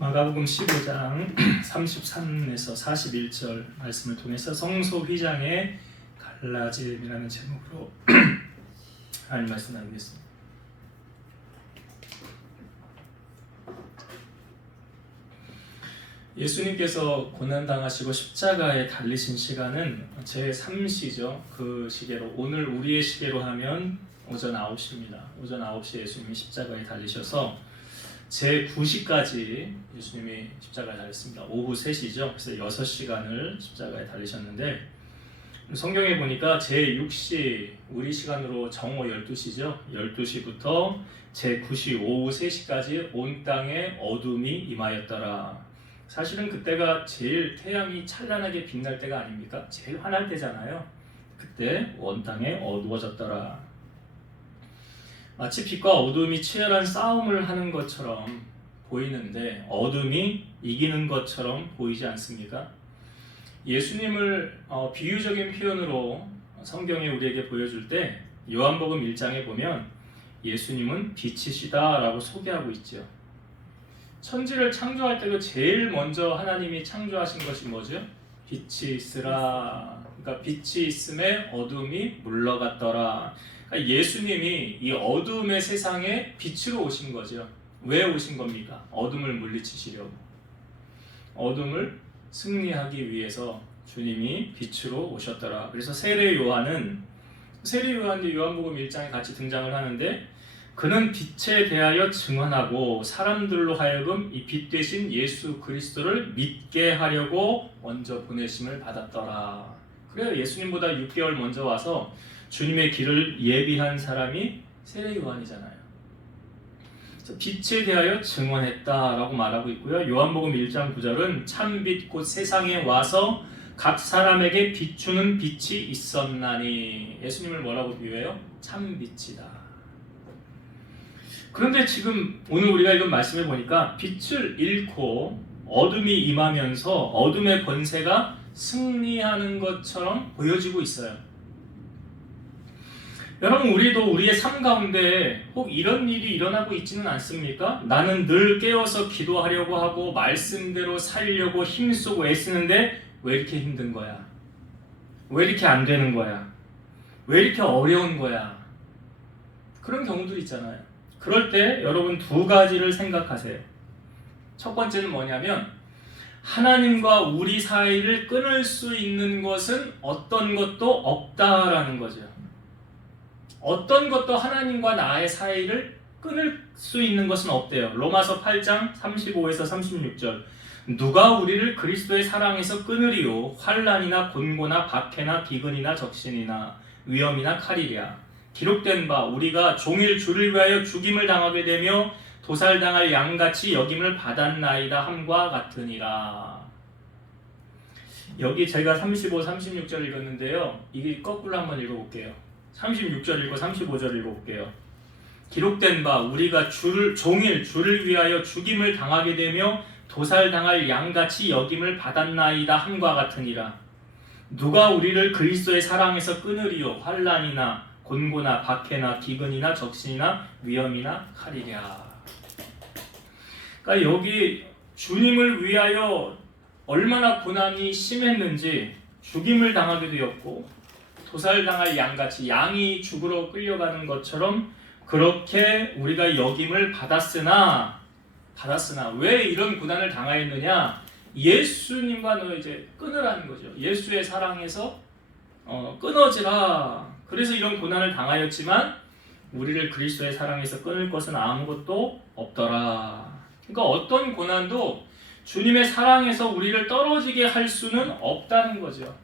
마가복음 15장 33에서 41절 말씀을 통해서 성소 휘장의 갈라짐이라는 제목으로 하나님 말씀 나누겠습니다. 예수님께서 고난당하시고 십자가에 달리신 시간은 제3시죠. 그 시계로, 오늘 우리의 시계로 하면 오전 9시입니다. 오전 9시에 예수님이 십자가에 달리셔서 제9시까지 예수님이 십자가에 달렸습니다. 오후 3시죠. 그래서 6시간을 십자가에 달리셨는데, 성경에 보니까 제6시, 우리 시간으로 정오 12시죠. 12시부터 제9시 오후 3시까지 온 땅에 어둠이 임하였더라. 사실은 그때가 제일 태양이 찬란하게 빛날 때가 아닙니까? 제일 환할 때잖아요. 그때 온 땅에 어두워졌더라. 마치 빛과 어둠이 치열한 싸움을 하는 것처럼 보이는데 어둠이 이기는 것처럼 보이지 않습니까? 예수님을 비유적인 표현으로 성경에 우리에게 보여줄 때 요한복음 1장에 보면 예수님은 빛이시다 라고 소개하고 있죠. 천지를 창조할 때도 제일 먼저 하나님이 창조하신 것이 뭐죠? 빛이 있으라. 그러니까 빛이 있음에 어둠이 물러갔더라. 그러니까 예수님이 이 어둠의 세상에 빛으로 오신 거죠. 왜 오신 겁니까? 어둠을 물리치시려고. 어둠을 승리하기 위해서 주님이 빛으로 오셨더라. 그래서 세례 요한이 요한복음 1장에 같이 등장을 하는데, 그는 빛에 대하여 증언하고 사람들로 하여금 이 빛 대신 예수 그리스도를 믿게 하려고 먼저 보내심을 받았더라. 그래요. 예수님보다 6개월 먼저 와서 주님의 길을 예비한 사람이 세례 요한이잖아요. 빛에 대하여 증언했다라고 말하고 있고요. 요한복음 1장 9절은 참빛 곧 세상에 와서 각 사람에게 비추는 빛이 있었나니. 예수님을 뭐라고 비유해요? 참빛이다. 그런데 지금 오늘 우리가 이건 말씀해 보니까 빛을 잃고 어둠이 임하면서 어둠의 권세가 승리하는 것처럼 보여지고 있어요. 여러분, 우리도 우리의 삶 가운데 혹 이런 일이 일어나고 있지는 않습니까? 나는 늘 깨어서 기도하려고 하고 말씀대로 살려고 힘쓰고 애쓰는데 왜 이렇게 힘든 거야? 왜 이렇게 안 되는 거야? 왜 이렇게 어려운 거야? 그런 경우들 있잖아요. 그럴 때 여러분 두 가지를 생각하세요. 첫 번째는 뭐냐면, 하나님과 우리 사이를 끊을 수 있는 것은 어떤 것도 없다라는 거죠. 어떤 것도 하나님과 나의 사이를 끊을 수 있는 것은 없대요. 로마서 8장 35에서 36절. 누가 우리를 그리스도의 사랑에서 끊으리요? 환난이나 곤고나 박해나 비근이나 적신이나 위험이나 칼이랴. 기록된 바 우리가 종일 주를 위하여 죽임을 당하게 되며 도살당할 양같이 여김을 받았나이다 함과 같으니라. 여기 제가 35, 36절 읽었는데요. 이게 거꾸로 한번 읽어볼게요. 36절 읽고 35절 읽어볼게요. 기록된 바 우리가 종일 주를 위하여 죽임을 당하게 되며 도살당할 양같이 여김을 받았나이다 함과 같으니라. 누가 우리를 그리스도의 사랑에서 끊으리요? 환난이나 곤고나 박해나 기근이나 적신이나 위험이나 칼이랴. 그러니까 여기 주님을 위하여 얼마나 고난이 심했는지 죽임을 당하게 되었고, 도살당할 양같이 양이 죽으러 끌려가는 것처럼 그렇게 우리가 여김을 받았으나 왜 이런 고난을 당하였느냐? 예수님과 너 이제 끊으라는 거죠. 예수의 사랑에서 끊어지라. 그래서 이런 고난을 당하였지만 우리를 그리스도의 사랑에서 끊을 것은 아무것도 없더라. 그러니까 어떤 고난도 주님의 사랑에서 우리를 떨어지게 할 수는 없다는 거죠.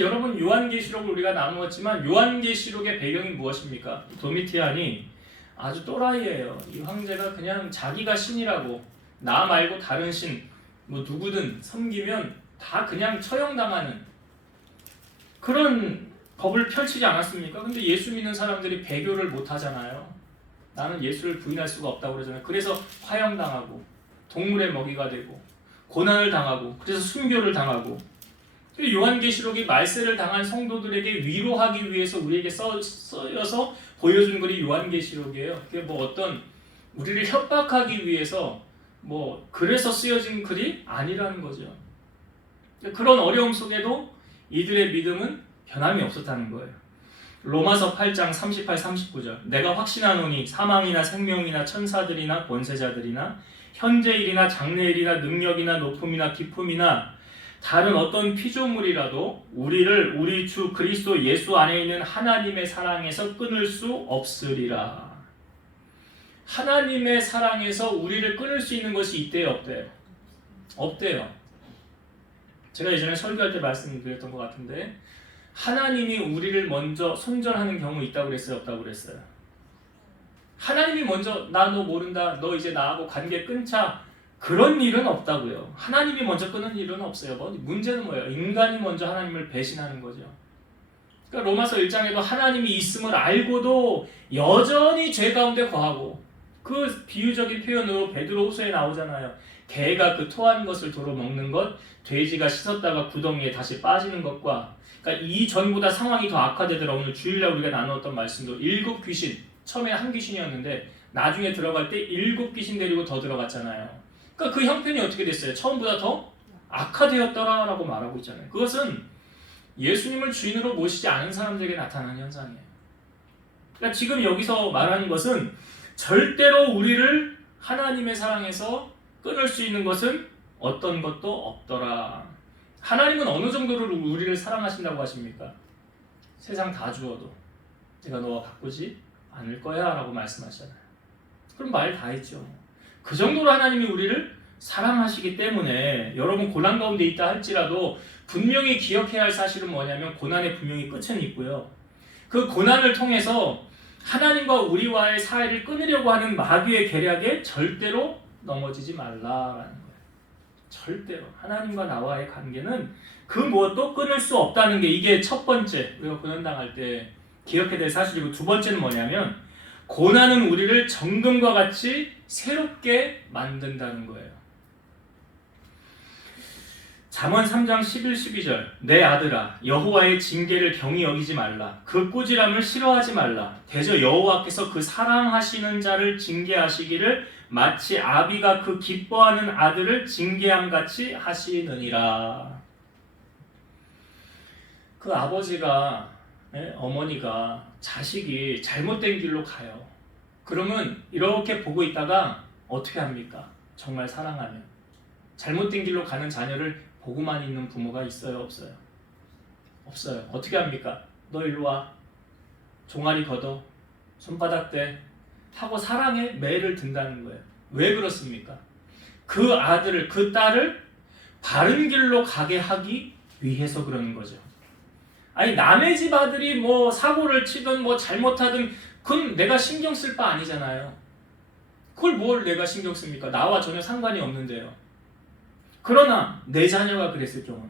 여러분, 요한계시록을 우리가 나누었지만 요한계시록의 배경이 무엇입니까? 도미티안이 아주 또라이예요. 이 황제가 그냥 자기가 신이라고, 나 말고 다른 신 누구든 섬기면 다 그냥 처형당하는 그런 법을 펼치지 않았습니까? 근데 예수 믿는 사람들이 배교를 못 하잖아요. 나는 예수를 부인할 수가 없다고 그러잖아요. 그래서 화형당하고 동물의 먹이가 되고 고난을 당하고 그래서 순교를 당하고. 요한계시록이 말세를 당한 성도들에게 위로하기 위해서 우리에게 쓰여서 보여준 글이 요한계시록이에요. 그게 어떤 우리를 협박하기 위해서 그래서 쓰여진 글이 아니라는 거죠. 그런 어려움 속에도 이들의 믿음은 변함이 없었다는 거예요. 로마서 8장 38, 39절 내가 확신하노니 사망이나 생명이나 천사들이나 권세자들이나 현재일이나 장래일이나 능력이나 높음이나 깊음이나 다른 어떤 피조물이라도 우리를 우리 주 그리스도 예수 안에 있는 하나님의 사랑에서 끊을 수 없으리라. 하나님의 사랑에서 우리를 끊을 수 있는 것이 있대요, 없대요? 없대요. 제가 예전에 설교할 때 말씀드렸던 것 같은데 하나님이 우리를 먼저 손절하는 경우 있다고 그랬어요, 없다고 그랬어요? 하나님이 먼저 나 너 모른다, 너 이제 나하고 관계 끊자, 그런 일은 없다고요. 하나님이 먼저 끊는 일은 없어요. 문제는 뭐예요? 인간이 먼저 하나님을 배신하는 거죠. 그러니까 로마서 1장에도 하나님이 있음을 알고도 여전히 죄 가운데 거하고, 그 비유적인 표현으로 베드로후서에 나오잖아요. 개가 그 토한 것을 도로 먹는 것, 돼지가 씻었다가 구덩이에 다시 빠지는 것과, 그러니까 이전보다 상황이 더 악화되더라. 오늘 주일날 우리가 나누었던 말씀도 7 귀신, 처음에 1 귀신이었는데 나중에 들어갈 때 7 귀신 데리고 더 들어갔잖아요. 그러니까 그 형편이 어떻게 됐어요? 처음보다 더 악화되었더라라고 말하고 있잖아요. 그것은 예수님을 주인으로 모시지 않은 사람들에게 나타나는 현상이에요. 그러니까 지금 여기서 말하는 것은 절대로 우리를 하나님의 사랑에서 끊을 수 있는 것은 어떤 것도 없더라. 하나님은 어느 정도로 우리를 사랑하신다고 하십니까? 세상 다 주어도 내가 너와 바꾸지 않을 거야 라고 말씀하시잖아요. 그럼 말 다 했죠. 그 정도로 하나님이 우리를 사랑하시기 때문에 여러분 고난 가운데 있다 할지라도 분명히 기억해야 할 사실은 뭐냐면 고난의 분명히 끝은 있고요. 그 고난을 통해서 하나님과 우리와의 사이를 끊으려고 하는 마귀의 계략에 절대로 넘어지지 말라라는 거예요. 절대로 하나님과 나와의 관계는 그 무엇도 끊을 수 없다는 게 이게 첫 번째 우리가 고난당할 때 기억해야 될 사실이고, 두 번째는 뭐냐면 고난은 우리를 정금과 같이 새롭게 만든다는 거예요. 잠언 3장 11, 12절 내 아들아 여호와의 징계를 경히 여기지 말라. 그 꾸지람을 싫어하지 말라. 대저 여호와께서 그 사랑하시는 자를 징계하시기를 마치 아비가 그 기뻐하는 아들을 징계함같이 하시느니라. 그 아버지가, 어머니가 자식이 잘못된 길로 가요. 그러면 이렇게 보고 있다가 어떻게 합니까? 정말 사랑하면 잘못된 길로 가는 자녀를 보고만 있는 부모가 있어요, 없어요? 없어요. 어떻게 합니까? 너 일로 와, 종아리 걷어, 손바닥 대 하고 사랑의 매를 든다는 거예요. 왜 그렇습니까? 그 아들을, 그 딸을 바른 길로 가게 하기 위해서 그러는 거죠. 아니 남의 집 아들이 사고를 치든 잘못하든 그건 내가 신경 쓸 바 아니잖아요. 그걸 뭘 내가 신경 씁니까? 나와 전혀 상관이 없는데요. 그러나 내 자녀가 그랬을 경우는,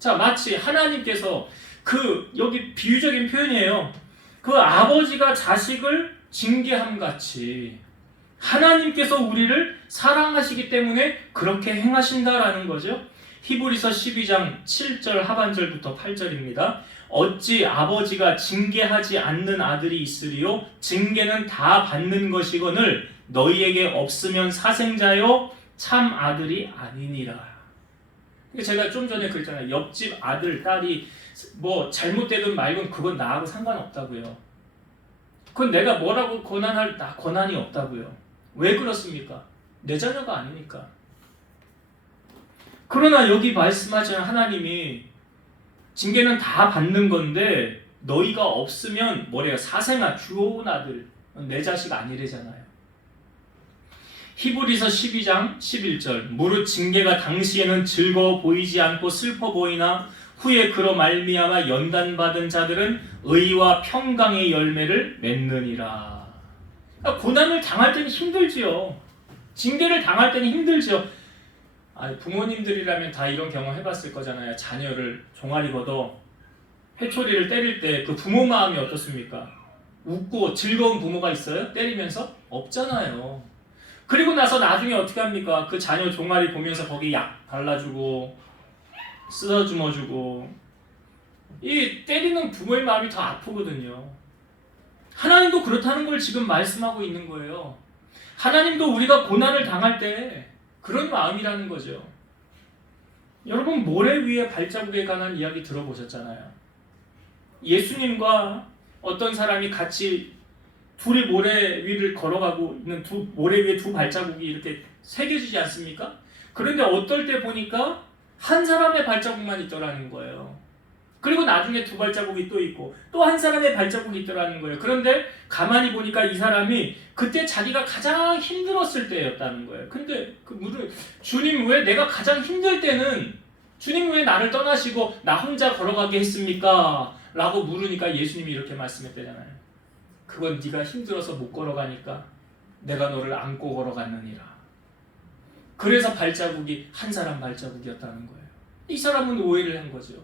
자, 마치 하나님께서 여기 비유적인 표현이에요. 그 아버지가 자식을 징계함같이 하나님께서 우리를 사랑하시기 때문에 그렇게 행하신다라는 거죠. 히브리서 12장 7절 하반절부터 8절입니다. 어찌 아버지가 징계하지 않는 아들이 있으리요? 징계는 다 받는 것이거늘 너희에게 없으면 사생자요 참 아들이 아니니라. 제가 좀 전에 그랬잖아요. 옆집 아들, 딸이 잘못되든 말건 그건 나하고 상관없다고요. 그건 내가 뭐라고 권한할 권한이 없다고요. 왜 그렇습니까? 내 자녀가 아니니까. 그러나 여기 말씀하신 하나님이 징계는 다 받는 건데 너희가 없으면 뭐래요? 사생아, 주워온 아들, 내 자식 아니래잖아요. 히브리서 12장 11절 무릇 징계가 당시에는 즐거워 보이지 않고 슬퍼 보이나 후에 그로 말미암아 연단받은 자들은 의와 평강의 열매를 맺느니라. 그러니까 고난을 당할 때는 힘들지요. 징계를 당할 때는 힘들죠. 부모님들이라면 다 이런 경험 해봤을 거잖아요. 자녀를 종아리 걷어 회초리를 때릴 때 그 부모 마음이 어떻습니까? 웃고 즐거운 부모가 있어요? 때리면서? 없잖아요. 그리고 나서 나중에 어떻게 합니까? 그 자녀 종아리 보면서 거기 약 발라주고 쓰다듬어주고, 이 때리는 부모의 마음이 더 아프거든요. 하나님도 그렇다는 걸 지금 말씀하고 있는 거예요. 하나님도 우리가 고난을 당할 때 그런 마음이라는 거죠. 여러분, 모래 위에 발자국에 관한 이야기 들어보셨잖아요. 예수님과 어떤 사람이 같이 둘이 모래 위를 걸어가고 있는 모래 위에 두 발자국이 이렇게 새겨지지 않습니까? 그런데 어떨 때 보니까 한 사람의 발자국만 있더라는 거예요. 그리고 나중에 두 발자국이 또 있고 또 한 사람의 발자국이 있더라는 거예요. 그런데 가만히 보니까 이 사람이 그때 자기가 가장 힘들었을 때였다는 거예요. 근데 주님, 왜 내가 가장 힘들 때는 주님 왜 나를 떠나시고 나 혼자 걸어가게 했습니까? 라고 물으니까 예수님이 이렇게 말씀했대잖아요. 그건 네가 힘들어서 못 걸어가니까 내가 너를 안고 걸어갔느니라. 그래서 발자국이 한 사람 발자국이었다는 거예요. 이 사람은 오해를 한 거죠.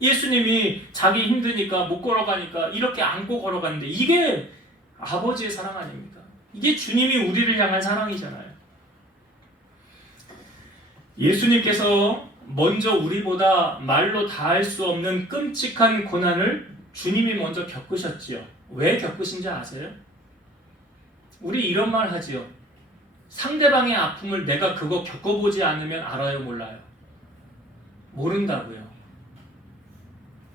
예수님이 자기 힘드니까 못 걸어가니까 이렇게 안고 걸어갔는데 이게 아버지의 사랑 아닙니까? 이게 주님이 우리를 향한 사랑이잖아요. 예수님께서 먼저 우리보다 말로 다할 수 없는 끔찍한 고난을 주님이 먼저 겪으셨지요. 왜 겪으신지 아세요? 우리 이런 말 하지요. 상대방의 아픔을 내가 그거 겪어보지 않으면 알아요, 몰라요? 모른다고요.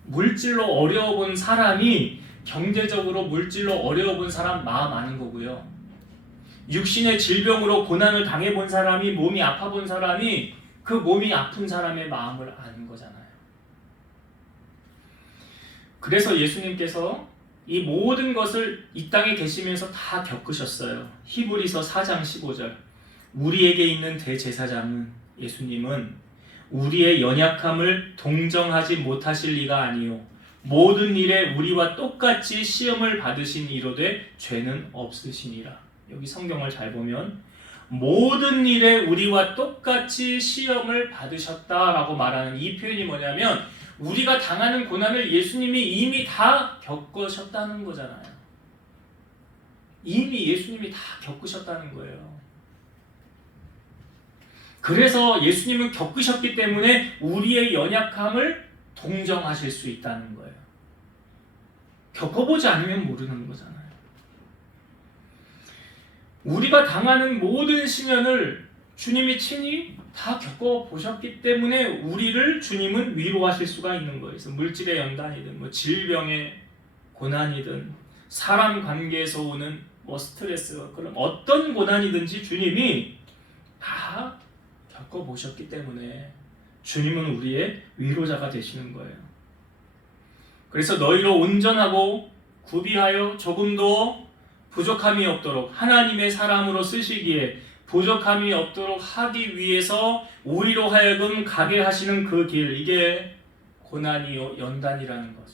물질로 어려워본 사람이 경제적으로 물질로 어려워본 사람 마음 아는 거고요. 육신의 질병으로 고난을 당해본 사람이, 몸이 아파본 사람이 그 몸이 아픈 사람의 마음을 아는 거잖아요. 그래서 예수님께서 이 모든 것을 이 땅에 계시면서 다 겪으셨어요. 히브리서 4장 15절. 우리에게 있는 대제사장은, 예수님은 우리의 연약함을 동정하지 못하실 리가 아니요 모든 일에 우리와 똑같이 시험을 받으신 이로되 죄는 없으시니라. 여기 성경을 잘 보면 모든 일에 우리와 똑같이 시험을 받으셨다라고 말하는 이 표현이 뭐냐면 우리가 당하는 고난을 예수님이 이미 다 겪으셨다는 거잖아요. 이미 예수님이 다 겪으셨다는 거예요. 그래서 예수님은 겪으셨기 때문에 우리의 연약함을 동정하실 수 있다는 거예요. 겪어보지 않으면 모르는 거잖아요. 우리가 당하는 모든 시련을 주님이 친히 다 겪어보셨기 때문에 우리를 주님은 위로하실 수가 있는 거예요. 그래서 물질의 연단이든 질병의 고난이든 사람 관계에서 오는 스트레스, 그런 어떤 고난이든지 주님이 다 겪어보셨기 때문에 주님은 우리의 위로자가 되시는 거예요. 그래서 너희로 온전하고 구비하여 조금도 부족함이 없도록 하나님의 사람으로 쓰시기에 부족함이 없도록 하기 위해서 우리로 하여금 가게 하시는 그 길, 이게 고난이요 연단이라는 거죠.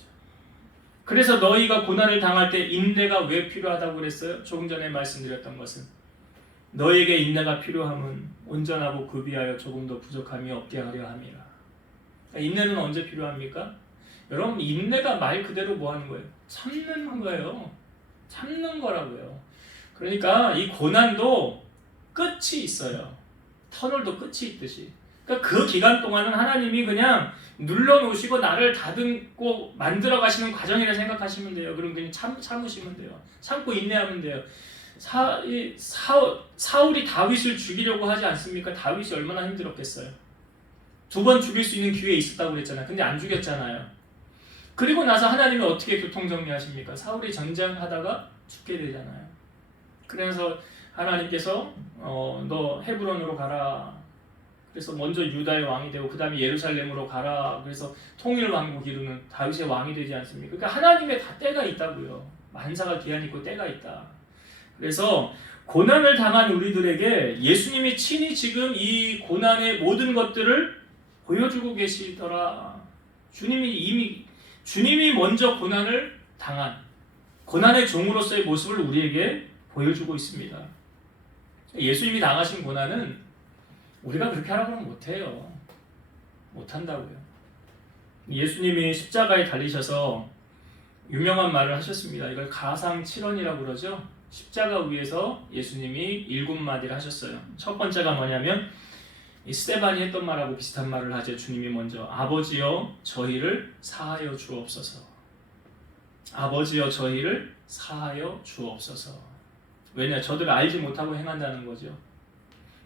그래서 너희가 고난을 당할 때 인내가 왜 필요하다고 그랬어요? 조금 전에 말씀드렸던 것은 너에게 인내가 필요함은 온전하고 구비하여 조금 더 부족함이 없게 하려 함이라. 인내는 언제 필요합니까? 여러분, 인내가 말 그대로 뭐 하는 거예요? 참는 거예요. 참는 거라고요. 그러니까 이 고난도 끝이 있어요. 터널도 끝이 있듯이. 그러니까 그 기간 동안은 하나님이 그냥 눌러놓으시고 나를 다듬고 만들어 가시는 과정이라 생각하시면 돼요. 그럼 그냥 참으시면 돼요. 참고 인내하면 돼요. 사울이 다윗을 죽이려고 하지 않습니까? 다윗이 얼마나 힘들었겠어요. 2번 죽일 수 있는 기회 있었다고 그랬잖아요. 근데 안 죽였잖아요. 그리고 나서 하나님이 어떻게 교통정리하십니까? 사울이 전쟁하다가 죽게 되잖아요. 그래서 하나님께서 너 헤브론으로 가라. 그래서 먼저 유다의 왕이 되고 그 다음에 예루살렘으로 가라. 그래서 통일왕국 이루는 다윗의 왕이 되지 않습니까? 그러니까 하나님의 다 때가 있다고요. 만사가 기한 있고 때가 있다. 그래서 고난을 당한 우리들에게 예수님이 친히 지금 이 고난의 모든 것들을 보여주고 계시더라. 주님이 먼저 고난을 당한 고난의 종으로서의 모습을 우리에게 보여주고 있습니다. 예수님이 당하신 고난은 우리가 그렇게 하라고 하면 못해요. 못한다고요. 예수님이 십자가에 달리셔서 유명한 말을 하셨습니다. 이걸 가상칠언이라고 그러죠. 십자가 위에서 예수님이 7마디를 하셨어요. 첫 번째가 뭐냐면 스데반이 했던 말하고 비슷한 말을 하죠. 주님이 먼저 아버지여 저희를 사하여 주옵소서. 아버지여 저희를 사하여 주옵소서. 왜냐? 저들을 알지 못하고 행한다는 거죠.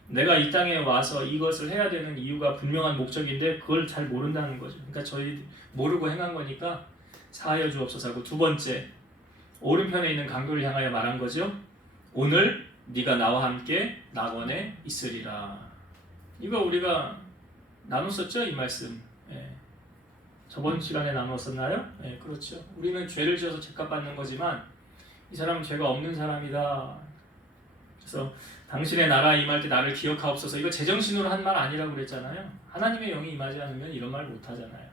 내가 이 땅에 와서 이것을 해야 되는 이유가 분명한 목적인데 그걸 잘 모른다는 거죠. 그러니까 저희 모르고 행한 거니까 사하여 주옵소서 하고, 두 번째, 오른편에 있는 강도를 향하여 말한 거죠. 오늘 네가 나와 함께 낙원에 있으리라. 이거 우리가 나눴었죠, 이 말씀. 예. 저번 시간에 나눴었나요? 예, 그렇죠. 우리는 죄를 지어서 죄값 받는 거지만 이 사람은 죄가 없는 사람이다. 그래서 당신의 나라 임할 때 나를 기억하옵소서. 이거 제정신으로 한 말 아니라고 그랬잖아요. 하나님의 영이 임하지 않으면 이런 말 못하잖아요.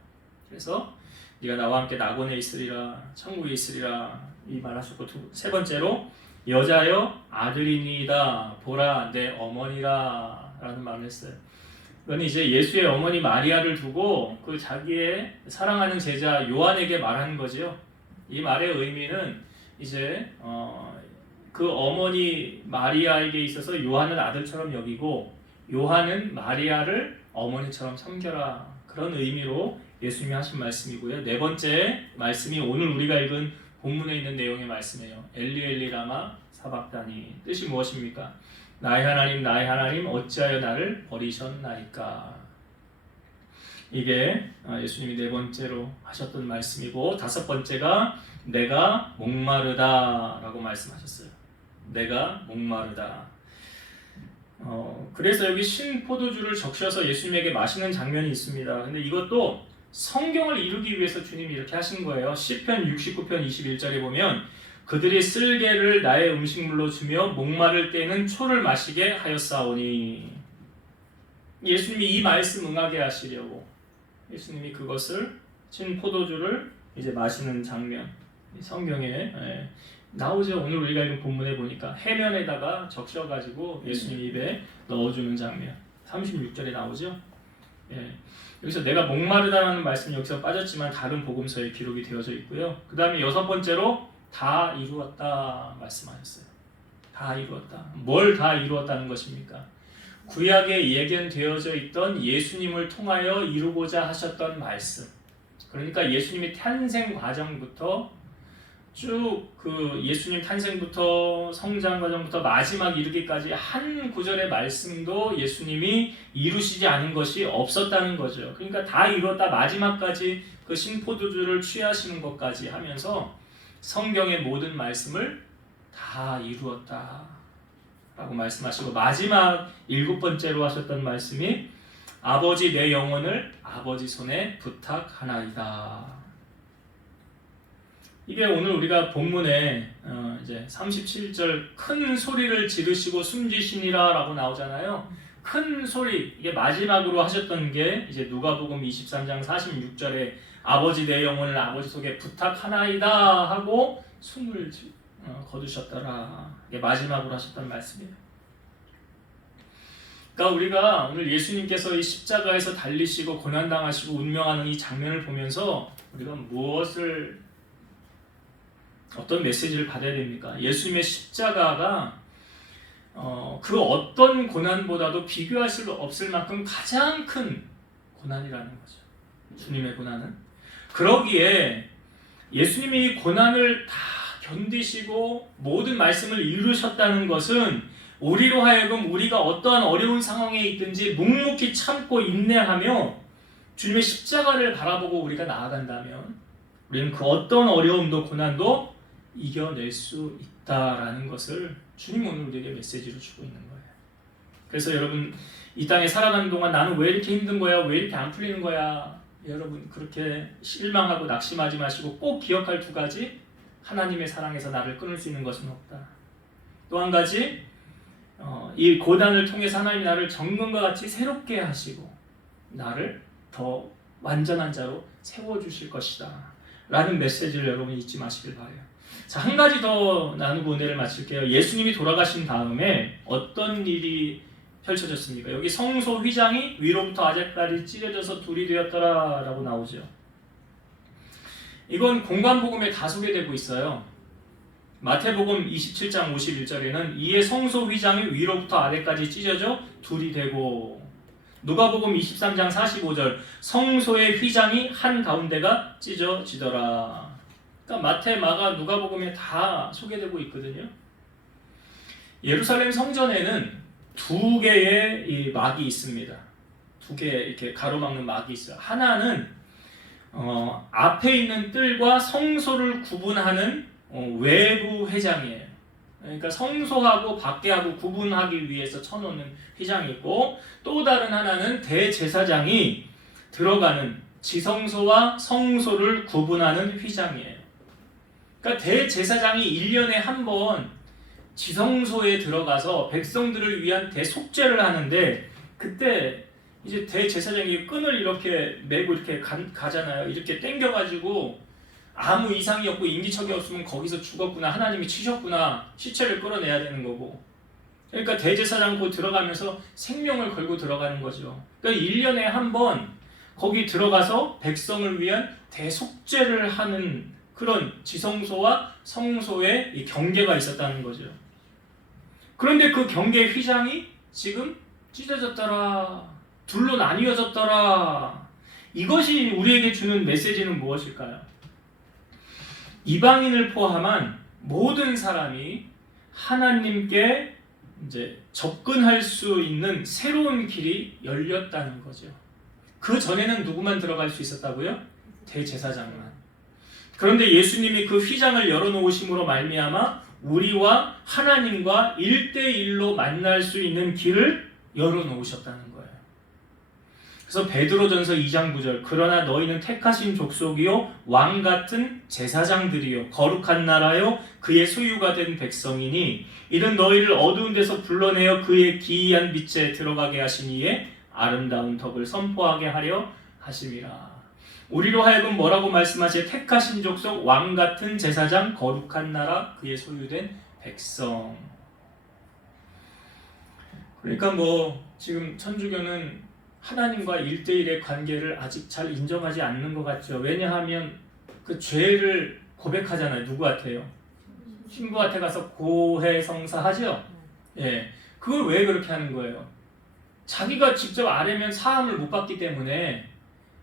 그래서 네가 나와 함께 낙원에 있으리라, 천국에 있으리라 이 말하셨고, 세 번째로 여자여 아들이니이다 보라 내 어머니라 라는 말을 했어요. 이건 이제 예수의 어머니 마리아를 두고 그 자기의 사랑하는 제자 요한에게 말하는 거지요. 이 말의 의미는 이제 그 어머니 마리아에게 있어서 요한을 아들처럼 여기고 요한은 마리아를 어머니처럼 섬겨라, 그런 의미로 예수님이 하신 말씀이고요. 네 번째 말씀이 오늘 우리가 읽은 본문에 있는 내용의 말씀이에요. 엘리 엘리 라마 사박다니. 뜻이 무엇입니까? 나의 하나님 어찌하여 나를 버리셨나이까. 이게 예수님이 네 번째로 하셨던 말씀이고, 다섯 번째가 내가 목마르다 라고 말씀하셨어요. 내가 목마르다. 그래서 여기 신 포도주를 적셔서 예수님에게 마시는 장면이 있습니다. 근데 이것도 성경을 이루기 위해서 주님이 이렇게 하신 거예요. 시편 69편 21절에 보면 그들이 쓸개를 나의 음식물로 주며 목마를 때는 초를 마시게 하였사오니. 예수님이 이 말씀 응하게 하시려고 예수님이 그것을 신 포도주를 이제 마시는 장면, 성경에 나오죠. 오늘 우리가 읽은 본문에 보니까 해면에다가 적셔가지고 예수님 입에 넣어주는 장면 36절에 나오죠. 여기서 내가 목마르다라는 말씀이 여기서 빠졌지만 다른 복음서에 기록이 되어져 있고요. 그 다음에 여섯 번째로 다 이루었다 말씀하셨어요. 다 이루었다. 뭘 다 이루었다는 것입니까? 구약에 예견되어져 있던 예수님을 통하여 이루고자 하셨던 말씀. 그러니까 예수님의 탄생 과정부터 쭉 그 예수님 탄생부터 성장 과정부터 마지막 이르기까지 한 구절의 말씀도 예수님이 이루시지 않은 것이 없었다는 거죠. 그러니까 다 이뤘다, 마지막까지 그 신포도주를 취하시는 것까지 하면서 성경의 모든 말씀을 다 이루었다 라고 말씀하시고, 마지막 일곱 번째로 하셨던 말씀이 아버지 내 영혼을 아버지 손에 부탁하나이다. 이게 오늘 우리가 본문에 이제 37절 큰 소리를 지르시고 숨지시니라 라고 나오잖아요. 큰 소리, 이게 마지막으로 하셨던 게 이제 누가복음 23장 46절에 아버지 내 영혼을 아버지 속에 부탁하나이다 하고 숨을 거두셨더라. 이게 마지막으로 하셨던 말씀이에요. 그러니까 우리가 오늘 예수님께서 이 십자가에서 달리시고 고난당하시고 운명하는 이 장면을 보면서 우리가 어떤 메시지를 받아야 됩니까? 예수님의 십자가가 그 어떤 고난보다도 비교할 수 없을 만큼 가장 큰 고난이라는 거죠. 주님의 고난은. 그러기에 예수님이 고난을 다 견디시고 모든 말씀을 이루셨다는 것은 우리로 하여금 우리가 어떠한 어려운 상황에 있든지 묵묵히 참고 인내하며 주님의 십자가를 바라보고 우리가 나아간다면 우리는 그 어떤 어려움도 고난도 이겨낼 수 있다라는 것을 주님 오늘 우리에게 메시지로 주고 있는 거예요. 그래서 여러분, 이 땅에 살아가는 동안 나는 왜 이렇게 힘든 거야? 왜 이렇게 안 풀리는 거야? 여러분, 그렇게 실망하고 낙심하지 마시고 꼭 기억할 두 가지. 하나님의 사랑에서 나를 끊을 수 있는 것은 없다. 또 한 가지, 이 고난을 통해서 하나님이 나를 정금과 같이 새롭게 하시고 나를 더 완전한 자로 세워주실 것이다 라는 메시지를 여러분이 잊지 마시길 바라요. 자, 한 가지 더 나누고 은혜를 마칠게요. 예수님이 돌아가신 다음에 어떤 일이 펼쳐졌습니까? 여기 성소 휘장이 위로부터 아래까지 찢어져서 둘이 되었더라 라고 나오죠. 이건 공관복음에 다 소개되고 있어요. 마태복음 27장 51절에는 이에 성소 휘장이 위로부터 아래까지 찢어져 둘이 되고, 누가복음 23장 45절 성소의 휘장이 한가운데가 찢어지더라. 그러니까 마태, 마가, 누가복음에 다 소개되고 있거든요. 예루살렘 성전에는 두 개의 이 막이 있습니다. 두 개의 이렇게 가로막는 막이 있어요. 하나는 앞에 있는 뜰과 성소를 구분하는 외부 회장이에요. 그러니까 성소하고 밖에하고 구분하기 위해서 쳐놓는 휘장이 있고, 또 다른 하나는 대제사장이 들어가는 지성소와 성소를 구분하는 휘장이에요. 그러니까 대제사장이 1년에 한 번 지성소에 들어가서 백성들을 위한 대속죄를 하는데, 그때 이제 대제사장이 끈을 이렇게 메고 이렇게 가잖아요. 이렇게 당겨가지고 아무 이상이 없고 인기척이 없으면 거기서 죽었구나, 하나님이 치셨구나, 시체를 끌어내야 되는 거고. 그러니까 대제사장 곧 들어가면서 생명을 걸고 들어가는 거죠. 그러니까 1년에 한 번 거기 들어가서 백성을 위한 대속죄를 하는 그런 지성소와 성소의 이 경계가 있었다는 거죠. 그런데 그 경계 휘장이 지금 찢어졌더라, 둘로 나뉘어졌더라. 이것이 우리에게 주는 메시지는 무엇일까요? 이방인을 포함한 모든 사람이 하나님께 이제 접근할 수 있는 새로운 길이 열렸다는 거죠. 그 전에는 누구만 들어갈 수 있었다고요? 대제사장만. 그런데 예수님이 그 휘장을 열어놓으심으로 말미암아 우리와 하나님과 1대1로 만날 수 있는 길을 열어놓으셨다는 거예요. 그래서 베드로전서 2장 9절, 그러나 너희는 택하신 족속이요 왕같은 제사장들이요 거룩한 나라요 그의 소유가 된 백성이니 이는 너희를 어두운 데서 불러내어 그의 기이한 빛에 들어가게 하신 이에 아름다운 덕을 선포하게 하려 하심이라. 우리로 하여금 뭐라고 말씀하시에? 택하신 족속, 왕같은 제사장, 거룩한 나라, 그의 소유된 백성. 그러니까 지금 천주교는 하나님과 1대1의 관계를 아직 잘 인정하지 않는 것 같죠. 왜냐하면 그 죄를 고백하잖아요. 누구한테요? 신부한테 가서 고해성사하죠. 예, 그걸 왜 그렇게 하는 거예요? 자기가 직접 아뢰면 사함을 못 받기 때문에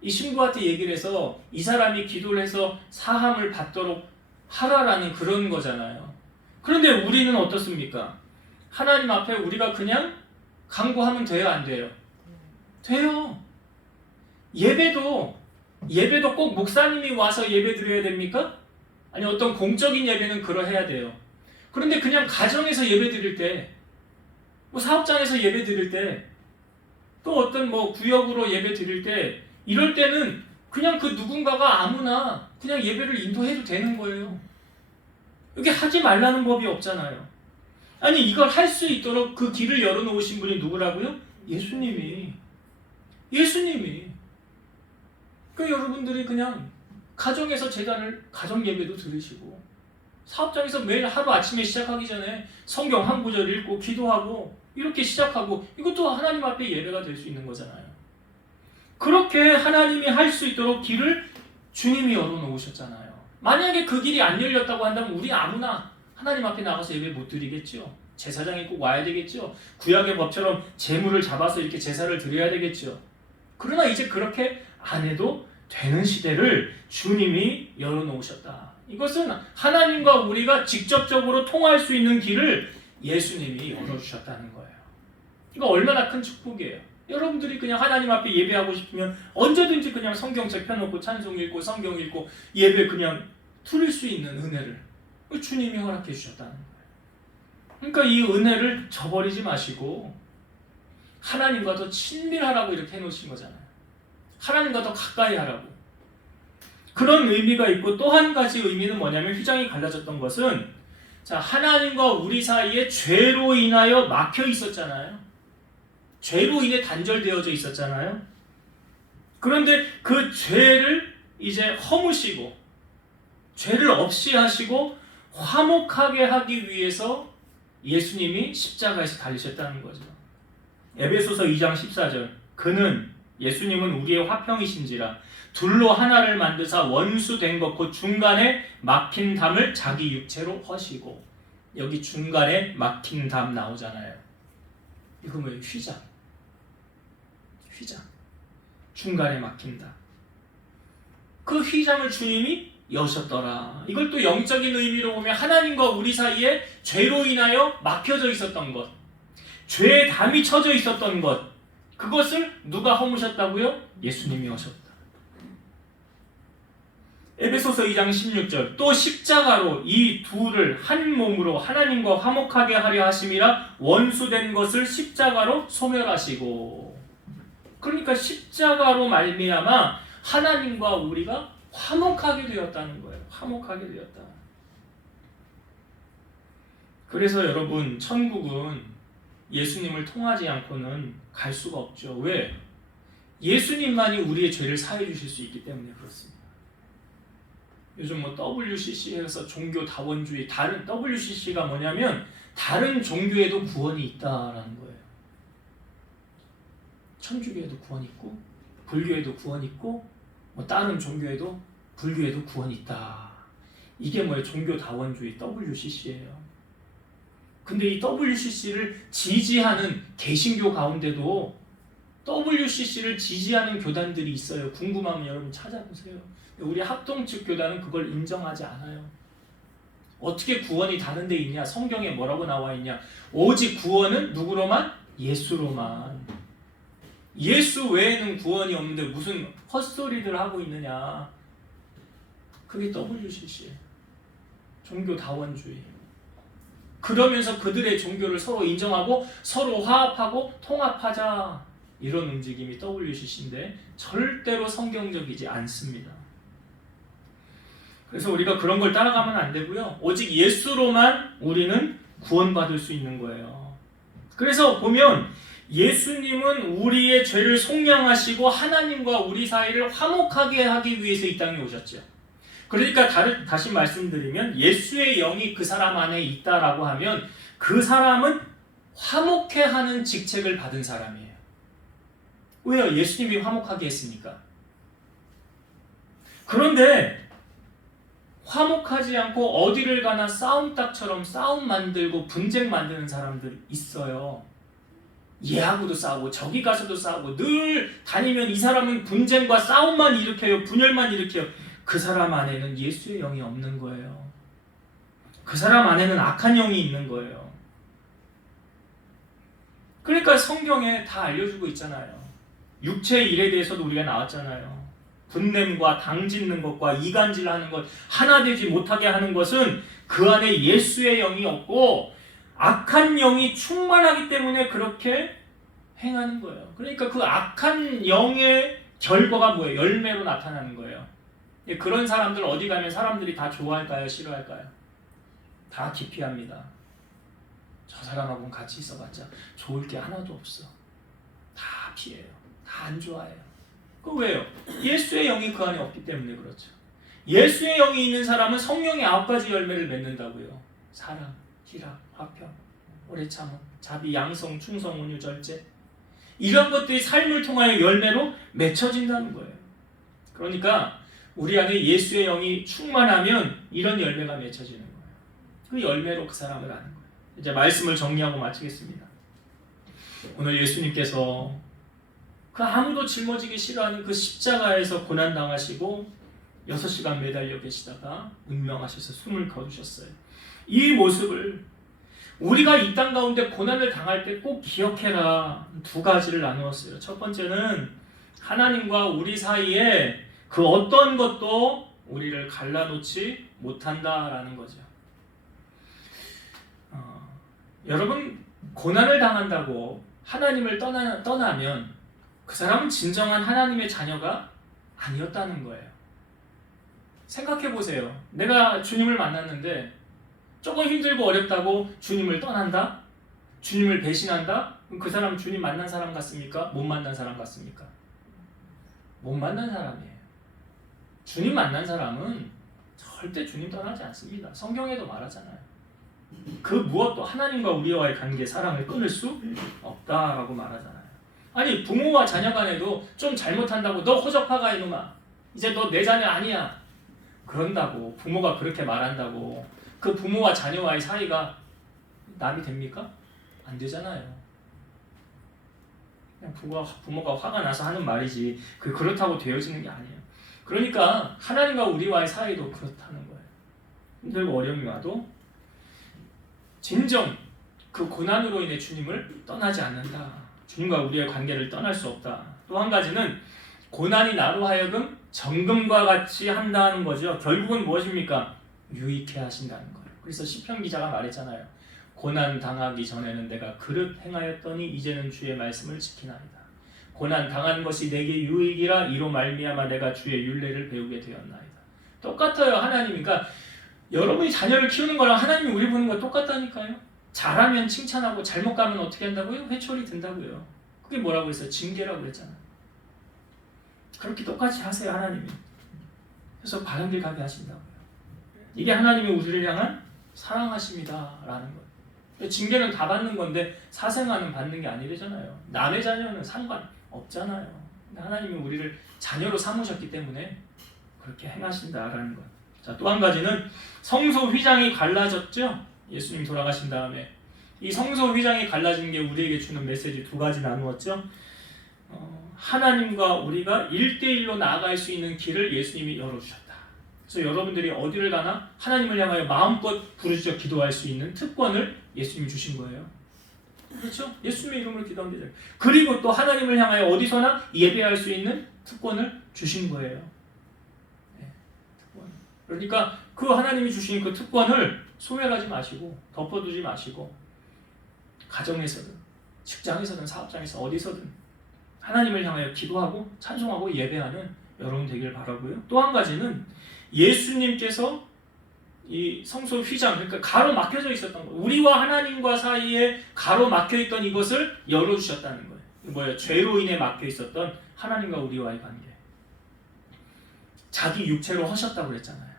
이 신부한테 얘기를 해서 이 사람이 기도를 해서 사함을 받도록 하라라는 그런 거잖아요. 그런데 우리는 어떻습니까? 하나님 앞에 우리가 그냥 간구하면 돼요, 안 돼요? 돼요. 예배도 꼭 목사님이 와서 예배 드려야 됩니까? 아니, 어떤 공적인 예배는 그러해야 돼요. 그런데 그냥 가정에서 예배 드릴 때, 사업장에서 예배 드릴 때, 또 어떤 구역으로 예배 드릴 때, 이럴 때는 그냥 그 누군가가 아무나 그냥 예배를 인도해도 되는 거예요. 이게 하지 말라는 법이 없잖아요. 아니, 이걸 할 수 있도록 그 길을 열어놓으신 분이 누구라고요? 예수님이. 그 여러분들이 그냥 가정에서 가정 예배도 들으시고, 사업장에서 매일 하루 아침에 시작하기 전에 성경 한 구절 읽고 기도하고 이렇게 시작하고, 이것도 하나님 앞에 예배가 될 수 있는 거잖아요. 그렇게 하나님이 할 수 있도록 길을 주님이 열어놓으셨잖아요. 만약에 그 길이 안 열렸다고 한다면 우리 아무나 하나님 앞에 나가서 예배 못 드리겠죠. 제사장이 꼭 와야 되겠죠. 구약의 법처럼 제물을 잡아서 이렇게 제사를 드려야 되겠죠. 그러나 이제 그렇게 안 해도 되는 시대를 주님이 열어놓으셨다. 이것은 하나님과 우리가 직접적으로 통할 수 있는 길을 예수님이 열어주셨다는 거예요. 이거 얼마나 큰 축복이에요. 여러분들이 그냥 하나님 앞에 예배하고 싶으면 언제든지 그냥 성경책 펴놓고 찬송 읽고 성경 읽고 예배 그냥 드릴 수 있는 은혜를 주님이 허락해 주셨다는 거예요. 그러니까 이 은혜를 저버리지 마시고 하나님과 더 친밀하라고 이렇게 해놓으신 거잖아요. 하나님과 더 가까이 하라고. 그런 의미가 있고, 또 한 가지 의미는 뭐냐면, 휘장이 갈라졌던 것은 하나님과 우리 사이에 죄로 인하여 막혀 있었잖아요. 죄로 인해 단절되어져 있었잖아요. 그런데 그 죄를 이제 허무시고 죄를 없이 하시고 화목하게 하기 위해서 예수님이 십자가에서 달리셨다는 거죠. 에베소서 2장 14절, 그는 예수님은 우리의 화평이신지라 둘로 하나를 만드사 원수 된 것 곧 중간에 막힌 담을 자기 육체로 허시고. 여기 중간에 막힌 담 나오잖아요. 이거 뭐예요? 휘장. 중간에 막힌 담. 그 휘장을 주님이 여셨더라. 이걸 또 영적인 의미로 보면 하나님과 우리 사이에 죄로 인하여 막혀져 있었던 것, 죄의 담이 쳐져 있었던 것, 그것을 누가 허무셨다고요? 예수님이 하셨다. 에베소서 2장 16절, 또 십자가로 이 둘을 한 몸으로 하나님과 화목하게 하려 하심이라 원수된 것을 십자가로 소멸하시고. 그러니까 십자가로 말미암아 하나님과 우리가 화목하게 되었다는 거예요. 화목하게 되었다. 그래서 여러분, 천국은 예수님을 통하지 않고는 갈 수가 없죠. 왜? 예수님만이 우리의 죄를 사해 주실 수 있기 때문에 그렇습니다. 요즘 WCC에서 종교 다원주의, 다른 WCC가 뭐냐면 다른 종교에도 구원이 있다라는 거예요. 천주교에도 구원이 있고, 불교에도 구원이 있고, 다른 종교에도, 불교에도 구원이 있다. 이게 뭐예요? 종교 다원주의 WCC예요. 근데 이 WCC를 지지하는 개신교 가운데도 WCC를 지지하는 교단들이 있어요. 궁금하면 여러분 찾아보세요. 우리 합동 측 교단은 그걸 인정하지 않아요. 어떻게 구원이 다른 데 있냐? 성경에 뭐라고 나와 있냐? 오직 구원은 누구로만? 예수로만. 예수 외에는 구원이 없는데 무슨 헛소리들 하고 있느냐? 그게 WCC예요. 종교 다원주의. 그러면서 그들의 종교를 서로 인정하고 서로 화합하고 통합하자, 이런 움직임이 WCC인데 절대로 성경적이지 않습니다. 그래서 우리가 그런 걸 따라가면 안 되고요. 오직 예수로만 우리는 구원받을 수 있는 거예요. 그래서 보면 예수님은 우리의 죄를 속량하시고 하나님과 우리 사이를 화목하게 하기 위해서 이 땅에 오셨죠. 그러니까 다시 말씀드리면 예수의 영이 그 사람 안에 있다라고 하면 그 사람은 화목해 하는 직책을 받은 사람이에요. 왜요? 예수님이 화목하게 했으니까. 그런데 화목하지 않고 어디를 가나 싸움닭처럼 싸움 만들고 분쟁 만드는 사람들 있어요. 얘하고도 싸우고 저기 가서도 싸우고 늘 다니면 이 사람은 분쟁과 싸움만 일으켜요. 분열만 일으켜요. 그 사람 안에는 예수의 영이 없는 거예요. 그 사람 안에는 악한 영이 있는 거예요. 그러니까 성경에 다 알려주고 있잖아요. 육체의 일에 대해서도 우리가 나왔잖아요. 분냄과 당짓는 것과 이간질하는 것, 하나 되지 못하게 하는 것은 그 안에 예수의 영이 없고 악한 영이 충만하기 때문에 그렇게 행하는 거예요. 그러니까 그 악한 영의 결과가 뭐예요? 열매로 나타나는 거예요. 그런 사람들 어디 가면 사람들이 다 좋아할까요? 싫어할까요? 다 기피합니다. 저 사람하고는 같이 있어봤자 좋을 게 하나도 없어. 다 피해요. 다 안 좋아해요. 그 왜요? 예수의 영이 그 안에 없기 때문에 그렇죠. 예수의 영이 있는 사람은 성령의 9가지 열매를 맺는다고요. 사랑, 희락, 화평, 오래 참음, 자비, 양성, 충성, 온유, 절제. 이런 것들이 삶을 통하여 열매로 맺혀진다는 거예요. 그러니까 우리 안에 예수의 영이 충만하면 이런 열매가 맺혀지는 거예요. 그 열매로 그 사람을 아는 거예요. 이제 말씀을 정리하고 마치겠습니다. 오늘 예수님께서 그 아무도 짊어지기 싫어하는 그 십자가에서 고난당하시고 6시간 매달려 계시다가 운명하셔서 숨을 거두셨어요. 이 모습을 우리가 이 땅 가운데 고난을 당할 때 꼭 기억해라. 2가지를 나누었어요. 첫 번째는 하나님과 우리 사이에 그 어떤 것도 우리를 갈라놓지 못한다라는 거죠. 여러분, 고난을 당한다고 하나님을 떠나면 그 사람은 진정한 하나님의 자녀가 아니었다는 거예요. 생각해 보세요. 내가 주님을 만났는데 조금 힘들고 어렵다고 주님을 떠난다? 주님을 배신한다? 그럼 그 사람 주님 만난 사람 같습니까? 못 만난 사람 같습니까? 못 만난 사람이에요. 주님 만난 사람은 절대 주님 떠나지 않습니다. 성경에도 말하잖아요. 그 무엇도 하나님과 우리와의 관계, 사랑을 끊을 수 없다라고 말하잖아요. 아니, 부모와 자녀 간에도 좀 잘못한다고 너 호적파가 이놈아, 이제 너 내 자녀 아니야, 그런다고, 부모가 그렇게 말한다고 그 부모와 자녀와의 사이가 남이 됩니까? 안 되잖아요. 그냥 부모가 화가 나서 하는 말이지 그렇다고 되어지는 게 아니에요. 그러니까 하나님과 우리와의 사이도 그렇다는 거예요. 힘들고 어려움이 와도 진정 그 고난으로 인해 주님을 떠나지 않는다. 주님과 우리의 관계를 떠날 수 없다. 또 한 가지는 고난이 나로 하여금 정금과 같이 한다는 거죠. 결국은 무엇입니까? 유익해 하신다는 거예요. 그래서 시편 기자가 말했잖아요. 고난 당하기 전에는 내가 그릇 행하였더니 이제는 주의 말씀을 지키나이다. 고난 당한 것이 내게 유익이라 이로 말미암아 내가 주의 율례를 배우게 되었나이다. 똑같아요. 하나님이. 그러니까 여러분이 자녀를 키우는 거랑 하나님이 우리 보는 거 똑같다니까요. 잘하면 칭찬하고 잘못 가면 어떻게 한다고요? 회초리 든다고요. 그게 뭐라고 했어요? 징계라고 그랬잖아요. 그렇게 똑같이 하세요. 하나님이. 그래서 바른 길 가게 하신다고요. 이게 하나님이 우리를 향한 사랑하심이다라는 거예요. 징계는 다 받는 건데 사생아는 받는 게 아니잖아요. 남의 자녀는 상관없잖아요. 하나님이 우리를 자녀로 삼으셨기 때문에 그렇게 행하신다라는 거예요. 자, 또 한 가지는 성소 휘장이 갈라졌죠. 예수님 돌아가신 다음에 이 성소 휘장이 갈라진 게 우리에게 주는 메시지 두 가지 나누었죠. 하나님과 우리가 1대1로 나아갈 수 있는 길을 예수님이 열어주셨다. 그래서 여러분들이 어디를 가나 하나님을 향하여 마음껏 부르짖어 기도할 수 있는 특권을 예수님이 주신 거예요. 그렇죠? 예수님의 이름으로 기도하면 되죠. 그리고 또 하나님을 향하여 어디서나 예배할 수 있는 특권을 주신 거예요. 네, 특권. 그러니까 그 하나님이 주신 그 특권을 소멸하지 마시고 덮어두지 마시고 가정에서든 직장에서든 사업장에서 어디서든 하나님을 향하여 기도하고 찬송하고 예배하는 여러분 되길 바라고요. 또 한 가지는 예수님께서 이 성소 휘장, 그러니까 가로 막혀져 있었던 거예요. 우리와 하나님과 사이에 가로 막혀 있던 이것을 열어주셨다는 거예요. 뭐예요? 죄로 인해 막혀 있었던 하나님과 우리와의 관계. 자기 육체로 하셨다고 그랬잖아요.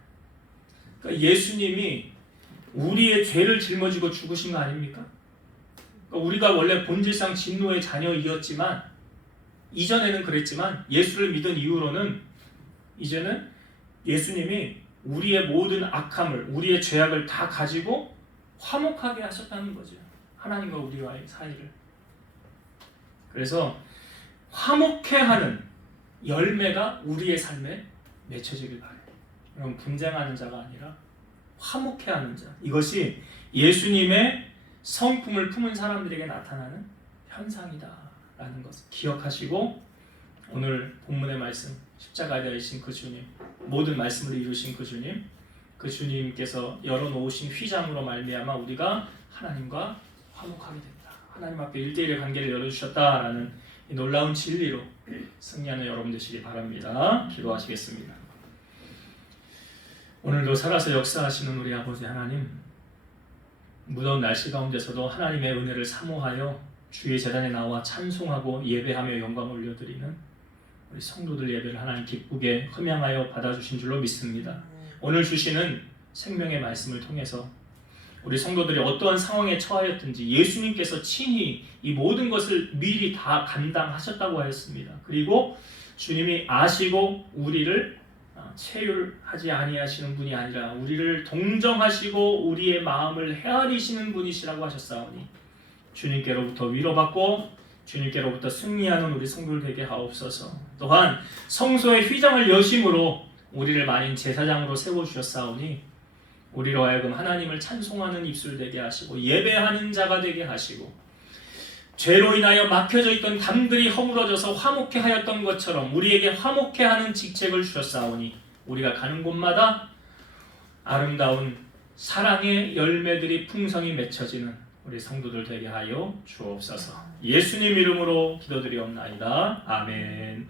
그러니까 예수님이 우리의 죄를 짊어지고 죽으신 거 아닙니까? 그러니까 우리가 원래 본질상 진노의 자녀이었지만 이전에는 그랬지만 예수를 믿은 이후로는 이제는 예수님이 우리의 모든 악함을, 우리의 죄악을 다 가지고 화목하게 하셨다는 거죠. 하나님과 우리와의 사이를. 그래서 화목해하는 열매가 우리의 삶에 맺혀지길 바래요. 여러분, 분쟁하는 자가 아니라 화목해하는 자. 이것이 예수님의 성품을 품은 사람들에게 나타나는 현상이다 라는 것을 기억하시고 오늘 본문의 말씀, 십자가에 달리신 그 주님, 모든 말씀을 이루신 그 주님, 그 주님께서 열어놓으신 휘장으로 말미암아 우리가 하나님과 화목하게 됐다. 하나님 앞에 1대1의 관계를 열어주셨다라는 이 놀라운 진리로 승리하는 여러분 되시기 바랍니다. 기도하시겠습니다. 오늘도 살아서 역사하시는 우리 아버지 하나님, 무더운 날씨 가운데서도 하나님의 은혜를 사모하여 주의 제단에 나와 찬송하고 예배하며 영광을 올려드리는 우리 성도들 예배를 하나님 기쁘게 흠양하여 받아주신 줄로 믿습니다. 오늘 주시는 생명의 말씀을 통해서 우리 성도들이 어떠한 상황에 처하였든지 예수님께서 친히 이 모든 것을 미리 다 감당하셨다고 하였습니다. 그리고 주님이 아시고 우리를 체휼하지 아니하시는 분이 아니라 우리를 동정하시고 우리의 마음을 헤아리시는 분이시라고 하셨사오니 주님께로부터 위로받고 주님께로부터 승리하는 우리 성도들 되게 하옵소서. 또한 성소의 휘장을 여심으로 우리를 만인 제사장으로 세워주셨사오니 우리로 하여금 하나님을 찬송하는 입술 되게 하시고 예배하는 자가 되게 하시고 죄로 인하여 막혀져 있던 담들이 허물어져서 화목해 하였던 것처럼 우리에게 화목해 하는 직책을 주셨사오니 우리가 가는 곳마다 아름다운 사랑의 열매들이 풍성히 맺혀지는 우리 성도들 되게 하여 주옵소서. 예수님 이름으로 기도드리옵나이다. 아멘.